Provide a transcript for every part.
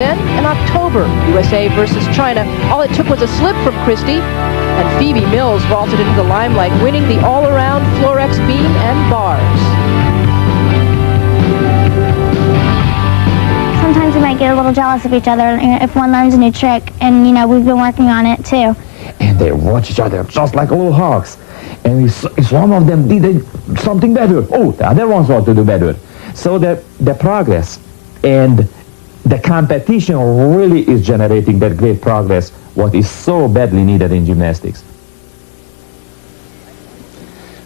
Then, in October, USA versus China, all it took was a slip from Christie, and Phoebe Mills vaulted into the limelight, winning the all-around Florex beam and bars. Sometimes we might get a little jealous of each other if one learns a new trick, and we've been working on it too. And they watch each other just like little hawks. And if one of them did something better, oh, the other ones want to do better. So the progress and the competition really is generating that great progress, what is so badly needed in gymnastics.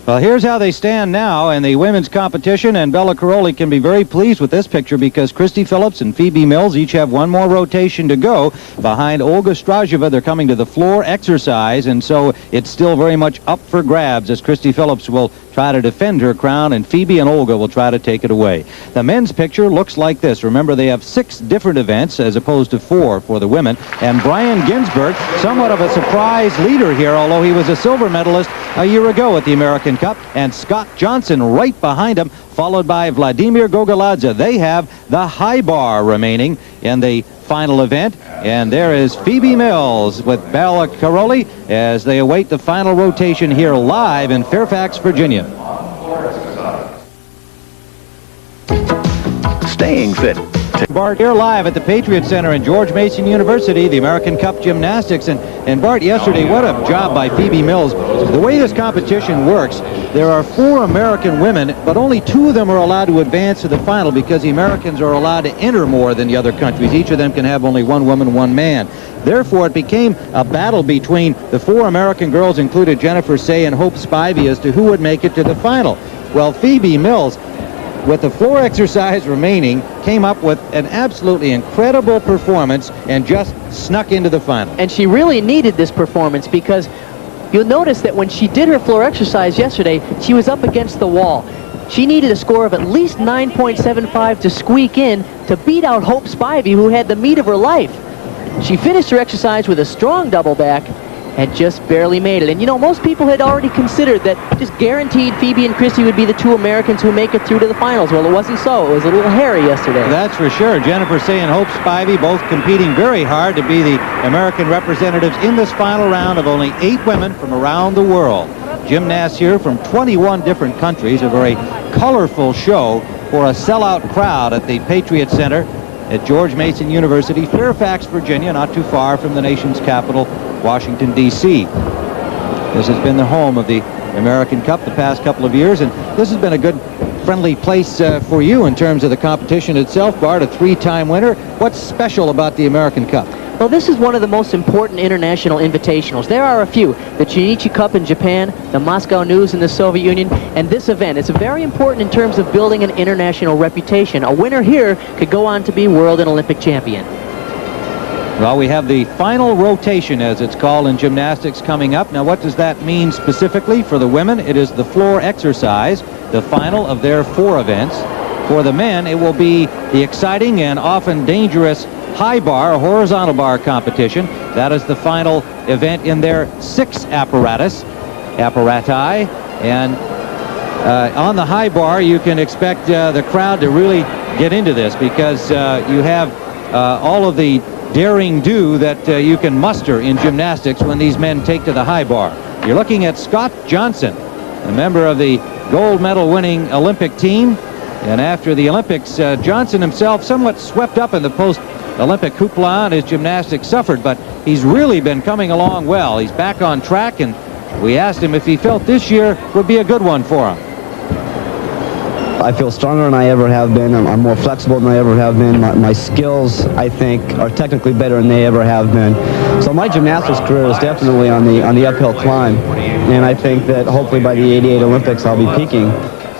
Well, here's how they stand now in the women's competition, and Bella Caroli can be very pleased with this picture because Christy Phillips and Phoebe Mills each have one more rotation to go. Behind Olga Strajeva, they're coming to the floor exercise, and so it's still very much up for grabs as Christy Phillips will try to defend her crown, and Phoebe and Olga will try to take it away. The men's picture looks like this. Remember, they have 6 different events as opposed to 4 for the women, and Brian Ginsberg, somewhat of a surprise leader here, although he was a silver medalist a year ago at the American Cup, and Scott Johnson right behind him, followed by Vladimir Gogoladze. They have the high bar remaining in the final event, and there is Phoebe Mills with Bella Caroli as they await the final rotation here live in Fairfax, Virginia. Staying fit. Bart, here live at the Patriot Center in George Mason University, the American Cup Gymnastics. And Bart, yesterday, what a job by Phoebe Mills. The way this competition works, there are 4 American women, but only 2 of them are allowed to advance to the final because the Americans are allowed to enter more than the other countries. Each of them can have only 1 woman, 1 man. Therefore, it became a battle between the 4 American girls, included Jennifer Say and Hope Spivey, as to who would make it to the final. Well, Phoebe Mills, with the floor exercise remaining, came up with an absolutely incredible performance and just snuck into the final. And she really needed this performance because you'll notice that when she did her floor exercise yesterday, she was up against the wall. She needed a score of at least 9.75 to squeak in to beat out Hope Spivey, who had the meat of her life. She finished her exercise with a strong double back and just barely made it. And most people had already considered that just guaranteed Phoebe and Christy would be the 2 Americans who make it through to the finals. Well, it wasn't so. It was a little hairy yesterday. That's for sure. Jennifer Say and Hope Spivey both competing very hard to be the American representatives in this final round of only 8 women from around the world. Gymnasts here from 21 different countries, a very colorful show for a sellout crowd at the Patriot Center at George Mason University, Fairfax, Virginia, not too far from the nation's capital, Washington, D.C. This has been the home of the American Cup the past couple of years, and this has been a good, friendly place for you in terms of the competition itself. Bart, a 3-time winner. What's special about the American Cup? Well, this is one of the most important international invitationals. There are a few. The Chunichi Cup in Japan, the Moscow News in the Soviet Union, and this event. It's very important in terms of building an international reputation. A winner here could go on to be world and Olympic champion. Well, we have the final rotation, as it's called in gymnastics, coming up. Now, what does that mean specifically for the women? It is the floor exercise, the final of their 4 events. For the men, it will be the exciting and often dangerous high bar, horizontal bar competition. That is the final event in their 6 apparati. And on the high bar, you can expect the crowd to really get into this because you have all of the daring do that you can muster in gymnastics when these men take to the high bar. You're looking at Scott Johnson, a member of the gold medal winning Olympic team. And after the Olympics, Johnson himself somewhat swept up in the post-Olympic hoopla, and his gymnastics suffered, but he's really been coming along well. He's back on track, and we asked him if he felt this year would be a good one for him. I feel stronger than I ever have been. I'm more flexible than I ever have been. My skills, I think, are technically better than they ever have been. So my gymnastics career is definitely on the uphill climb, and I think that hopefully by the '88 Olympics I'll be peaking.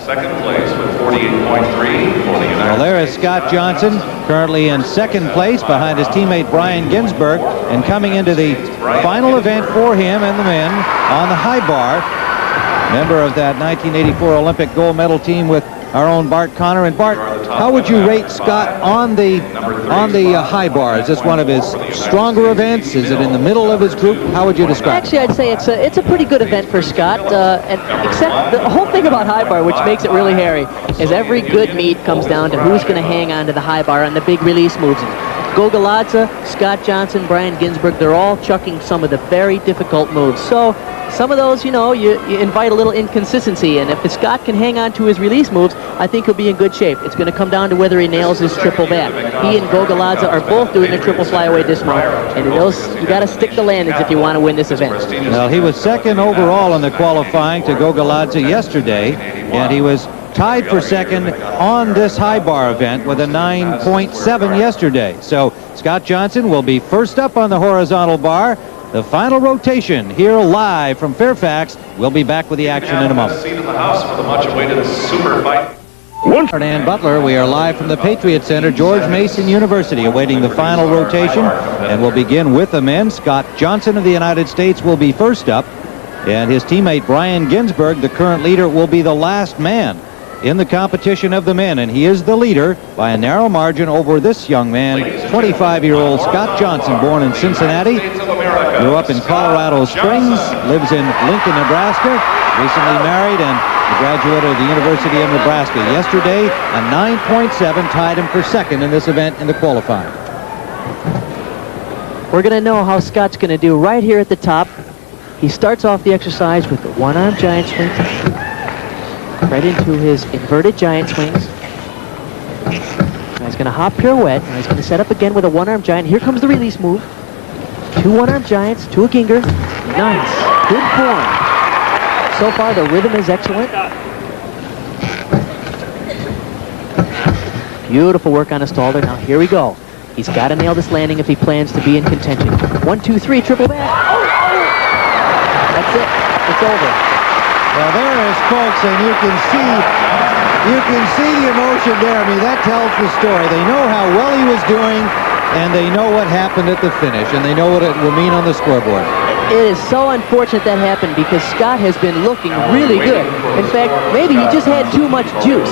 Second place with 48.3 for the United Well, there is Scott Johnson, currently in 2nd place behind his teammate Brian Ginsberg, and coming into the final event for him and the men on the high bar, member of that 1984 Olympic gold medal team with our own Bart Connor. And Bart, how would you rate Scott on the high bar? Is this one of his stronger events? Is it in the middle of his group? How would you describe it? Actually, I'd say it's a pretty good event for Scott. And except the whole thing about high bar, which makes it really hairy, is every good meet comes down to who's going to hang on to the high bar on the big release moves. Gogaladze, Scott Johnson, Brian Ginsberg, they're all chucking some of the very difficult moves. So some of those, you invite a little inconsistency, and if Scott can hang on to his release moves, I think he'll be in good shape. It's going to come down to whether he nails his triple back. He and Gogaladze are both doing the triple flyaway dismount, and you got to stick the landings if you want to win this event. Well, he was second overall in the qualifying to Gogaladze yesterday, and he was tied for second on this high bar event with a 9.7 yesterday. So Scott Johnson will be first up on the horizontal bar. The final rotation here live from Fairfax. We'll be back with the action in a moment. Seat in the house for the much-awaited super fight. Fernand Butler, we are live from the Patriot Center, George Mason University, awaiting the final rotation. And we'll begin with the men. Scott Johnson of the United States will be first up. And his teammate Brian Ginsberg, the current leader, will be the last man in the competition of the men, and he is the leader by a narrow margin over this young man, 25-year-old Scott Johnson, born in Cincinnati, grew up in Colorado Springs, lives in Lincoln, Nebraska, recently married, and a graduate of the University of Nebraska. Yesterday, a 9.7 tied him for second in this event in the qualifying. We're going to know how Scott's going to do right here at the top. He starts off the exercise with the one-arm giant swing, right into his inverted giant swings. Now he's going to hop pirouette. Now he's going to set up again with a one-arm giant. Here comes the release move. 2 one-arm giants, 2 a Ginger. Nice. Good form. So far, the rhythm is excellent. Beautiful work on a Stalder. Now here we go. He's got to nail this landing if he plans to be in contention. 1, 2, 3, triple back. Oh! That's it. It's over. Well, there is, folks, and you can see the emotion there. I mean, that tells the story. They know how well he was doing, and they know what happened at the finish, and they know what it will mean on the scoreboard. It is so unfortunate that happened because Scott has been looking really good. In fact, maybe he just had too much juice.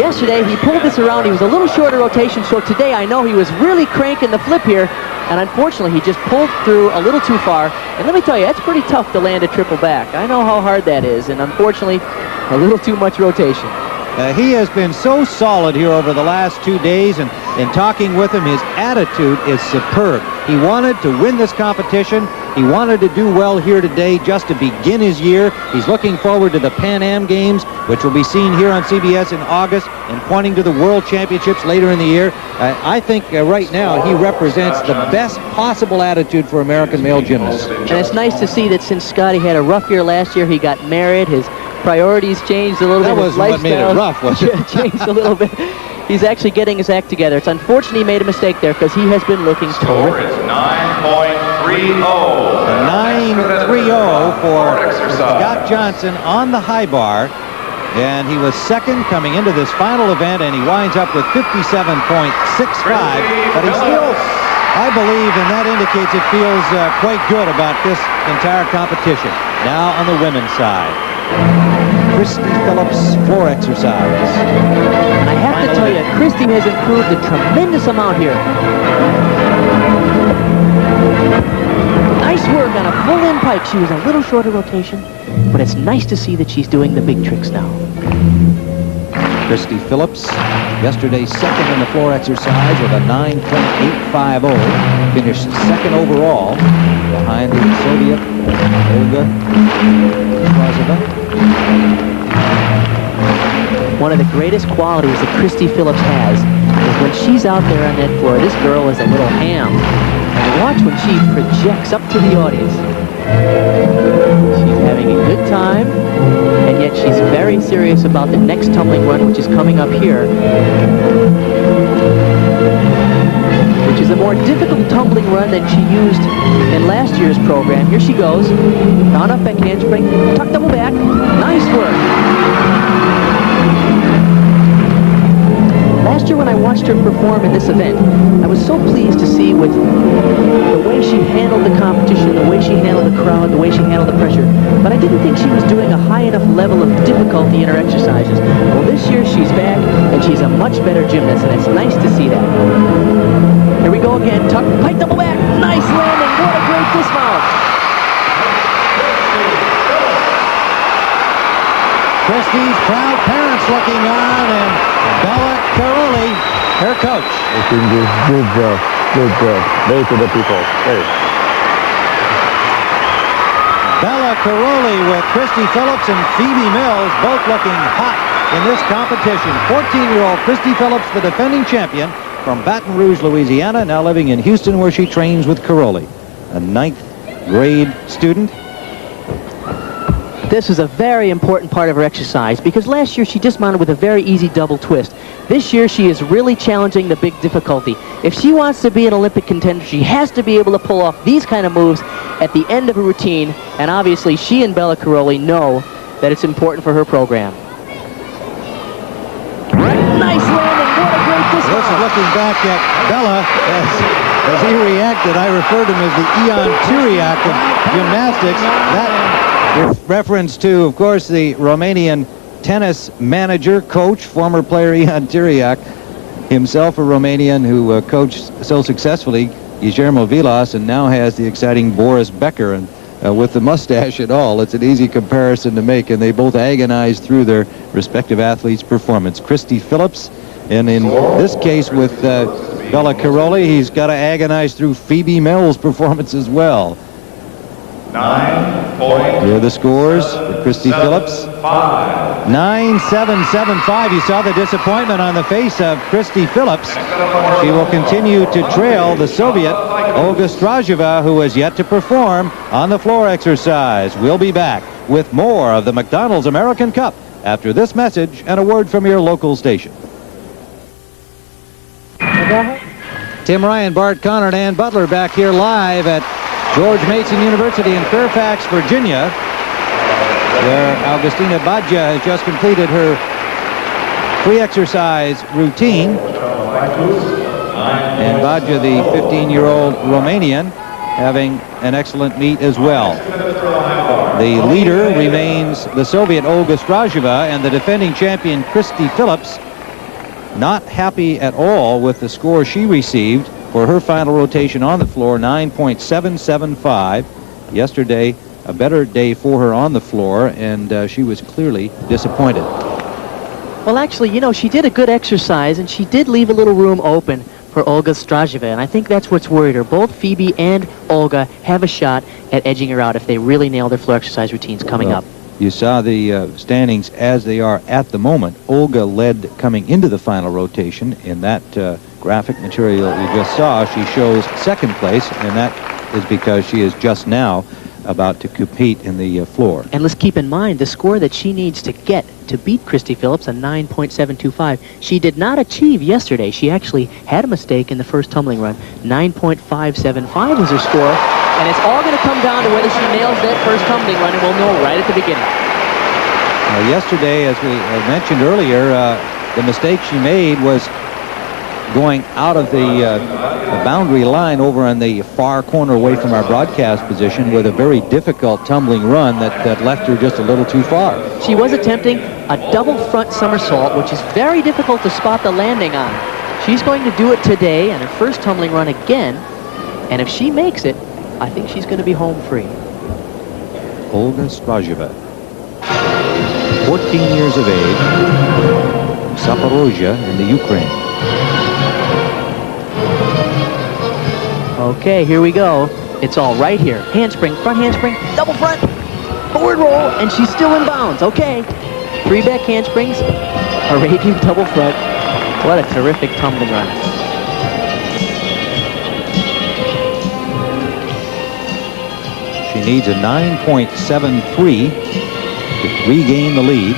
Yesterday, he pulled this around. He was a little short of rotation, so today I know he was really cranking the flip here, and unfortunately, he just pulled through a little too far. And let me tell you, that's pretty tough to land a triple back. I know how hard that is, and unfortunately, a little too much rotation. He has been so solid here over the last 2 days, and in talking with him, his attitude is superb. He wanted to win this competition. He wanted to do well here today just to begin his year. He's looking forward to the Pan Am Games, which will be seen here on CBS in August, and pointing to the World Championships later in the year. I think right now he represents the best possible attitude for American male gymnasts. And it's nice to see that since Scotty had a rough year last year, he got married, his priorities changed a little bit. That was what made it rough, wasn't it? Changed a little bit. He's actually getting his act together. It's unfortunate he made a mistake there because he has been looking Score terrific. is 9.30. 9.30 for Scott Johnson on the high bar. And he was second coming into this final event, and he winds up with 57.65. But he still, I believe, and that indicates it feels quite good about this entire competition. Now on the women's side, Christy Phillips floor exercise. And I have to tell you, Christy has improved a tremendous amount here. Nice work on a full-in pike. She was a little short of rotation, but it's nice to see that she's doing the big tricks now. Christy Phillips, yesterday second in the floor exercise with a 9.850. Finished second overall behind the Soviet Olga Krasova. One of the greatest qualities that Christy Phillips has is when she's out there on that floor, this girl is a little ham. And watch when she projects up to the audience. She's having a good time, and yet she's very serious about the next tumbling run, which is coming up here, which is a more difficult tumbling run than she used in last year's program. Here she goes. Down up back handspring, tuck double back. Nice work. Last year when I watched her perform in this event, I was so pleased to see with the way she handled the competition, the way she handled the crowd, the way she handled the pressure. But I didn't think she was doing a high enough level of difficulty in her exercises. Well, this year she's back, and she's a much better gymnast, and it's nice to see that. Here we go again. Tuck, pike double back. Nice landing. What a great dismount. Christy's proud parents looking on, and Bella Caroli, her coach. I think it's good job. Good, good. Wave to the people. Hey. Bella Caroli with Christy Phillips and Phoebe Mills both looking hot in this competition. 14-year-old Christy Phillips, the defending champion from Baton Rouge, Louisiana, now living in Houston where she trains with Caroli, a 9th grade student. This is a very important part of her exercise because last year she dismounted with a very easy double twist. This year she is really challenging the big difficulty. If she wants to be an Olympic contender, she has to be able to pull off these kind of moves at the end of a routine, and obviously she and Bella Caroli know that it's important for her program. Nice landing, what a great dismount. This is looking back at Bella as he reacted. I referred to him as the Ion Tiriac of gymnastics. That reference to, of course, the Romanian tennis manager, coach, former player Ion Tiriac, himself a Romanian who coached so successfully Guillermo Vilas and now has the exciting Boris Becker. And with the mustache and all, it's an easy comparison to make, and they both agonized through their respective athletes' performance. Christy Phillips, and in this case with Bella Caroli, he's got to agonize through Phoebe Mills' performance as well. 9 points. Here are the scores for Christy Phillips. 9-7-7-5. You saw the disappointment on the face of Christy Phillips. She will continue to trail the Soviet Olga Strajeva, who has yet to perform on the floor exercise. We'll be back with more of the McDonald's American Cup after this message and a word from your local station. Tim Ryan, Bart Connor, and Ann Butler back here live at George Mason University in Fairfax, Virginia, where Augustina Badja has just completed her free exercise routine. And Badja, the 15-year-old Romanian, having an excellent meet as well. The leader remains the Soviet Olga Strajeva, and the defending champion Christy Phillips not happy at all with the score she received for her final rotation on the floor, 9.775. Yesterday, a better day for her on the floor, and she was clearly disappointed. Well, actually, you know, she did a good exercise, and she did leave a little room open for Olga Strajeva, and I think that's what's worried her. Both Phoebe and Olga have a shot at edging her out if they really nail their floor exercise routines coming up. You saw the standings as they are at the moment. Olga led coming into the final rotation. In that graphic material you just saw, she shows second place, and that is because she is just now about to compete in the floor. And let's keep in mind the score that she needs to get to beat Christy Phillips, a 9.725. She did not achieve yesterday. She actually had a mistake in the first tumbling run. 9.575 was her score. And it's all going to come down to whether she nails that first tumbling run, and we'll know right at the beginning. Yesterday, as we mentioned earlier, the mistake she made was going out of the boundary line over on the far corner away from our broadcast position with a very difficult tumbling run that left her just a little too far. She was attempting a double front somersault, which is very difficult to spot the landing on. She's going to do it today on her first tumbling run again, and if she makes it, I think she's going to be home free. Olga Strajeva, 14 years of age, from Zaporozhye in the Ukraine. Okay, here we go. It's all right here. Handspring, front handspring, double front, forward roll, and she's still in bounds. Okay. 3 back handsprings, Arabian double front. What a terrific tumbling run. She needs a 9.73 to regain the lead.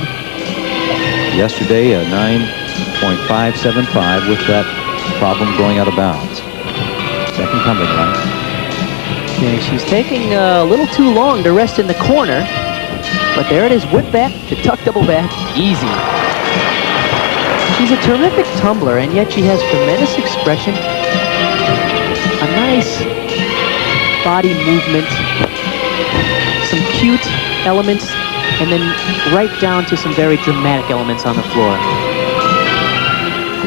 Yesterday, a 9.575 with that problem going out of bounds. Second tumbling run. Okay, she's taking a little too long to rest in the corner, but there it is, whip back to tuck double back, easy. She's a terrific tumbler, and yet she has tremendous expression, a nice body movement, some cute elements, and then right down to some very dramatic elements on the floor.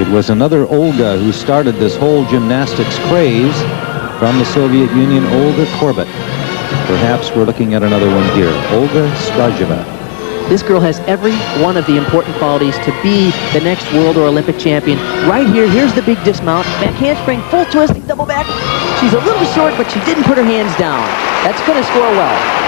It was another Olga who started this whole gymnastics craze from the Soviet Union, Olga Korbut. Perhaps we're looking at another one here. Olga Strajeva. This girl has every one of the important qualities to be the next world or Olympic champion. Right here, here's the big dismount. Back handspring, full twisting, double back. She's a little short, but she didn't put her hands down. That's going to score well.